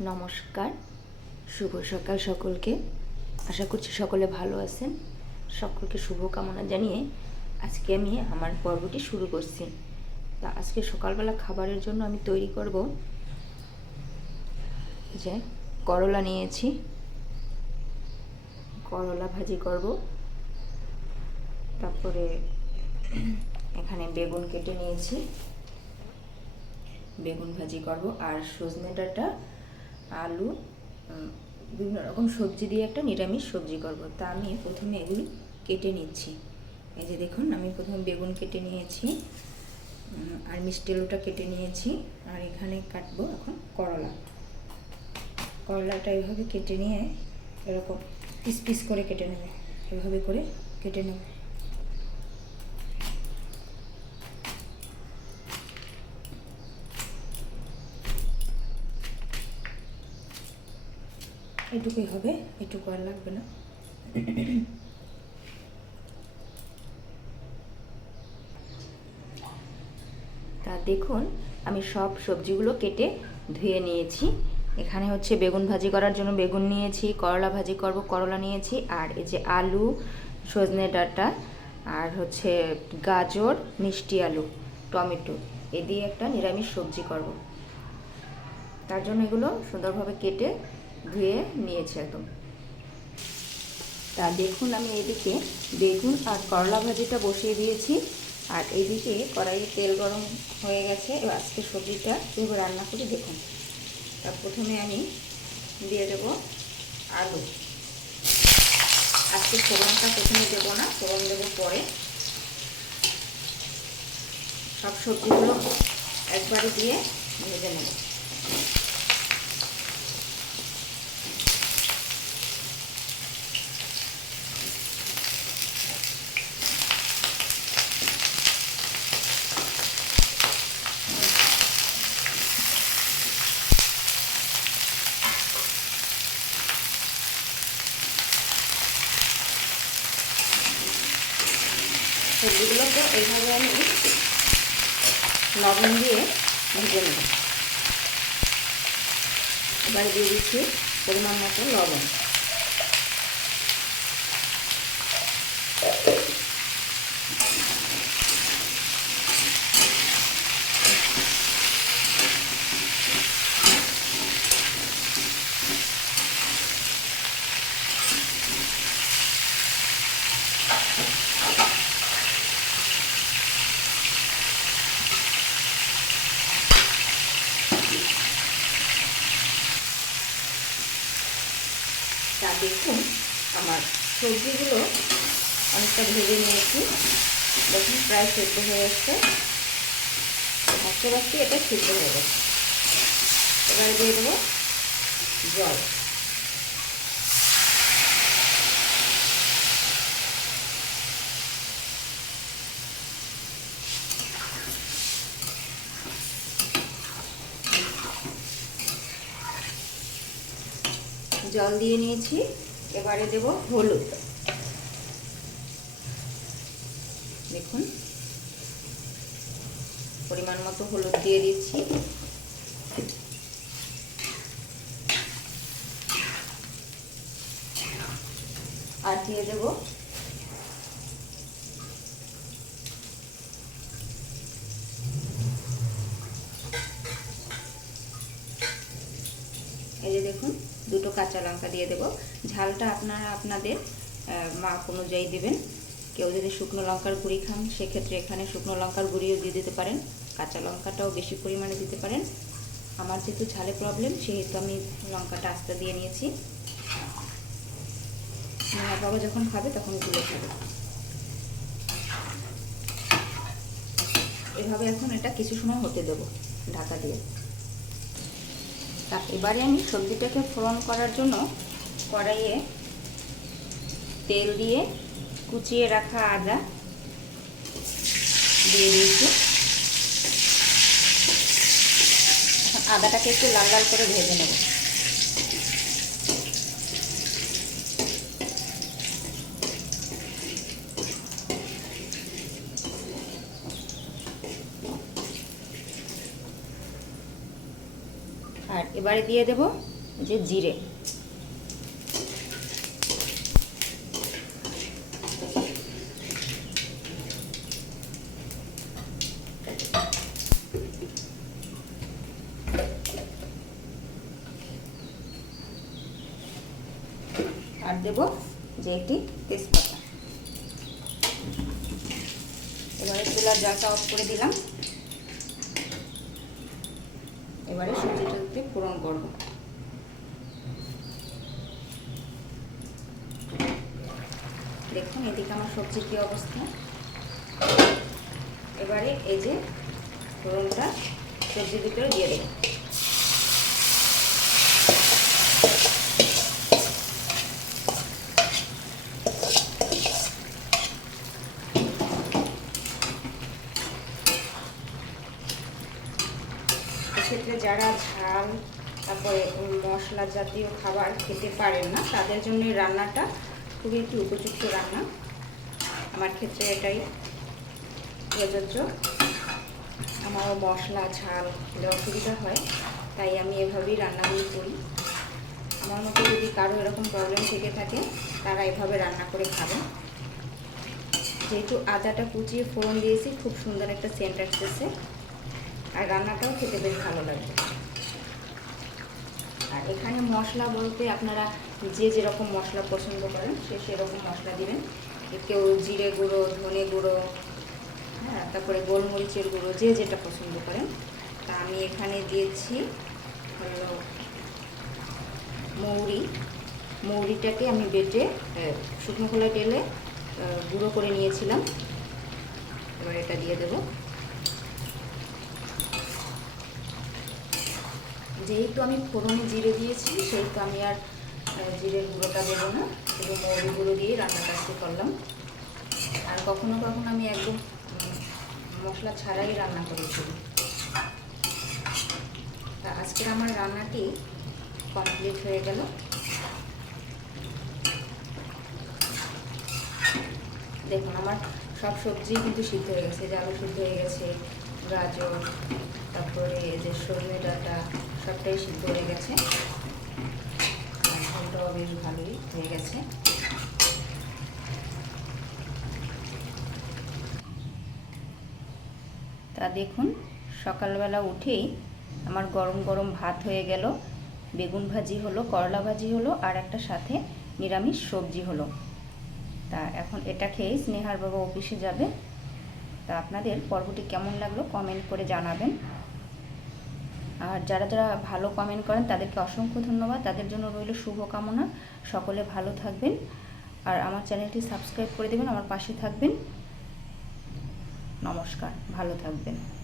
নমস্কার। শুভ সকাল সকলকে। আশা করছি সকলে ভালো আছেন। সকলকে শুভ কামনা জানিয়ে আজকে আমি আমার পর্বটি শুরু করছি। তা আজকে সকালবেলা খাবারের জন্য আমি তৈরি করব যে করলা নিয়েছি। করলা ভাজি করব। তারপরে এখানে বেগুন কেটে নিয়েছি। বেগুন ভাজি করব। আর সজনে ডাঁটা আলু বিভিন্ন রকম সবজি দিয়ে একটা নিরামিষ সবজি করব। তা আমি প্রথমে এগুলি কেটে নিচ্ছি। এই যে দেখুন, আমি প্রথমে বেগুন কেটে নিয়েছি আর মিষ্টি আলুটা কেটে নিয়েছি, আর এখানে কাটবো এখন করলা। করলাটা এইভাবে কেটে নিয়ে এরকম পিস পিস করে কেটে নেবে। এভাবে করে কেটে নেবে। এটুকুই হবে, এটুকু আর লাগবে না। তা দেখুন, আমি সব সবজিগুলো কেটে ধুয়ে নিয়েছি। এখানে হচ্ছে বেগুন ভাজি করার জন্য বেগুন নিয়েছি, করলা ভাজি করব, করলা নিয়েছি, আর এই যে আলু, সজনে ডাঁটা, আর হচ্ছে গাজর, মিষ্টি আলু, টমেটো, এ দিয়ে একটা নিরামিষ সবজি করব। তার জন্য এগুলো সুন্দরভাবে কেটে ধুয়ে নিয়েছি একদম। তা দেখুন আমি এদিকে বেগুন আর করলা ভাজিটা বসিয়ে দিয়েছি। আর এইদিকে কড়াইয়ে তেল গরম হয়ে গেছে। এবার আজকে সবজিটা কীভাবে রান্না করি, দেখুন। তা প্রথমে আমি দিয়ে দেব আলু। আজকে ফোড়নটা প্রথমে দেবো না, ফোড়ন দেবো পরে। সব সবজিগুলো একবারে দিয়ে ভেজে নেব। সবজিগুলোকে এইভাবে আমি লবণ দিয়ে ভেজে নেব। এবারে দিয়ে দিচ্ছি পরিমাণ মতো লবণ তা দেখুন আমার সবজিগুলো অনেকটা ভেজে নিয়েছি। দেখুন, প্রায় সেদ্ধ হয়ে ভাবতে ভাবতে এটা সিদ্ধ হয়ে গেছে। এবার দিয়ে দেবো জল। জল দিয়ে নিয়েছি। এবারে দেব হলুদ। দেখুন। পরিমাণ মতো হলুদ দিয়ে দিচ্ছি। আর দিয়ে দেব এই যে দেখুন দুটো কাঁচা লঙ্কা দিয়ে দেব। ঝালটা আপনারা আপনাদের মাপ অনুযায়ী দেবেন। কেউ যদি শুকনো লঙ্কার গুঁড়ি খান, সেক্ষেত্রে এখানে শুকনো লঙ্কার গুঁড়িও দিয়ে দিতে পারেন। কাঁচা লঙ্কাটাও বেশি পরিমাণে দিতে পারেন। আমার যেহেতু ঝালে প্রবলেম সেহেতু আমি লঙ্কাটা আস্তে দিয়ে নিয়েছি। বাবা যখন খাবে তখনগুলো খাবে। এভাবে এখন এটা কিছু সময় হতে দেবো ঢাকা দিয়ে। তা এবারে আমি সবজিটাকে ফোড়ন করার জন্য কড়াইয়ে তেল দিয়ে কুচিয়ে রাখা আদা দিয়ে দিয়েছি। আদাটাকে একটু লাল লাল করে ভেজে নেব। আর এবারে দিয়ে দেব যে জিরে। আর দেব যে একটি তেজপাতা। এবারে চুলার জালটা অফ করে দিলাম। এবারে সবজিটাতে পূরণ করব। দেখুন, এদিকে আমার সবজির কী অবস্থা? এবারে এই যে ফোড়নটা সবজির ভিতরে দিয়ে দেবো। সেক্ষেত্রে যারা ঝাল, তারপরে মশলা জাতীয় খাবার খেতে পারেন না, তাদের জন্য রান্নাটা খুবই একটি উপযুক্ত রান্না। আমার ক্ষেত্রে এটাই প্রযোজ্য। আমারও মশলা, ঝাল খেলে অসুবিধা হয়, তাই আমি এভাবেই রান্নাগুলি করি। আমার মতো যদি কারও এরকম প্রবলেম থেকে থাকে, তারা এভাবে রান্না করে খাবেন যেহেতু আদাটা কুচিয়ে ফোড়ন দিয়েছি, খুব সুন্দর একটা সেন্ট আসতেছে। আর রান্নাটাও খেতে বেশ ভালো লাগবে আর এখানে মশলা বলতে আপনারা যে যেরকম মশলা পছন্দ করেন, সে সেরকম মশলা দিবেন। কেউ জিরে গুঁড়ো, ধনে গুঁড়ো হ্যাঁ তারপরে গোলমরিচের গুঁড়ো, যে যেটা পছন্দ করেন। তা আমি এখানে দিয়েছি হলো মৌরি। মৌরিটাকে আমি বেটে শুকনো খোলা টেলে গুঁড়ো করে নিয়েছিলাম। এবার এটা দিয়ে দেবো। যেহেতু আমি ফোড়নে জিরে দিয়েছি, সেহেতু আমি আর জিরের গুঁড়োটা দেবো না। শুধু মৌরি গুঁড়ো দিয়ে রান্নাটা আজকে করলাম। আর কখনো কখনো আমি একদম মশলা ছাড়াই রান্না করেছি। তা আজকে আমার রান্নাটি কমপ্লিট হয়ে গেল। দেখুন, আমার সব সবজি কিন্তু সিদ্ধ হয়ে গেছে। যে আলু সিদ্ধ হয়ে গেছে, গাজর তারপরে এই যে সজনে ডাটা সবটাই সিদ্ধ হয়ে গেছে। ঝোলটাও বেশ ভালোই হয়ে গেছে। তা দেখুন, সকালবেলা উঠেই আমার গরম গরম ভাত হয়ে গেল। বেগুন ভাজি হলো, করলা ভাজি হলো, আর একটা সাথে নিরামিষ সবজি হলো। তা এখন এটা খেয়েই স্নেহার বাবা অফিসে যাবে। তা আপনাদের পর্বটি কেমন লাগল কমেন্ট করে জানাবেন। আর যারা যারা ভালো কমেন্ট করেন, তাদেরকে অসংখ্য ধন্যবাদ। তাদের জন্য রইল শুভকামনা। সকলে ভালো থাকবেন। আর আমার চ্যানেলটি সাবস্ক্রাইব করে দেবেন, আমার পাশে থাকবেন। নমস্কার, ভালো থাকবেন।